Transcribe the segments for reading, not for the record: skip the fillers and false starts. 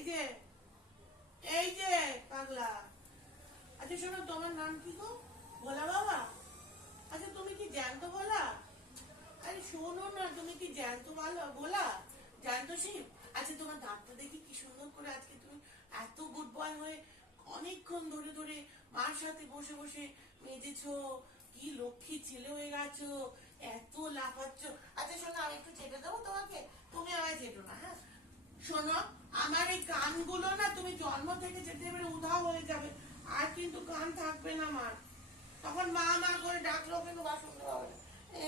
এই যে এই যে পাগলা। আচ্ছা শোনো, তোমার নাম কি গো? ভোলা বাবা? আচ্ছা তুমি কি জ্যান্ত ভোলা? আরে শোনো না, তুমি কি জ্যান্ত ভালো ভোলা, জ্যান্ত শিব? আচ্ছা তোমার দাঁতটা দেখি কি সুন্দর করে আজকে তুমি এত গুড বয় হয়ে অনেকক্ষণ ধরে ধরে মার সাথে বসে বসে মেজেছো, কি লক্ষ্মী ছেলে হয়ে গেছো, এত লাফাচ্ছ। আচ্ছা শোনো, আমি একটু চেটে দেবো তোমাকে, তুমি আমায় চেটো না, হ্যাঁ? শোনো, আমার এই কানগুলো না তুমি জন্ম থেকে যেতে এবারে উধাও হয়ে যাবে, আর কিন্তু কান থাকবে না আমার। তখন মা মা করে ডাকলো কিন্তু বা শুনতে পাবে না। এ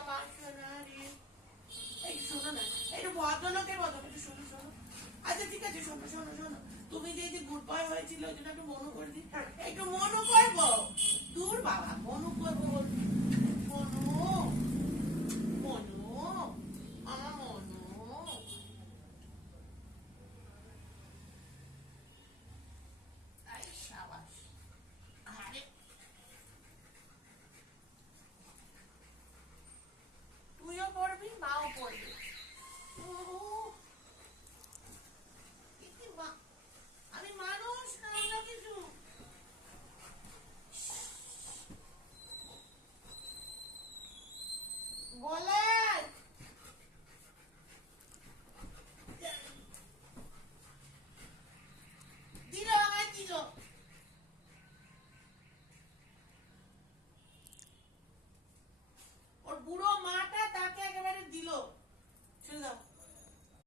আমার সোনা রে, এই শোনো না, একটু ভদ্রলোকের মতো একটু শোনো শোনো। আচ্ছা ঠিক আছে, শোনো শোনো শোনো, তুমি যে গুড বয় হয়েছিল ওই জন্য একটু মনে করে দিই, একটু মনে করবো। দূর বাবা, মনে করবো বলছি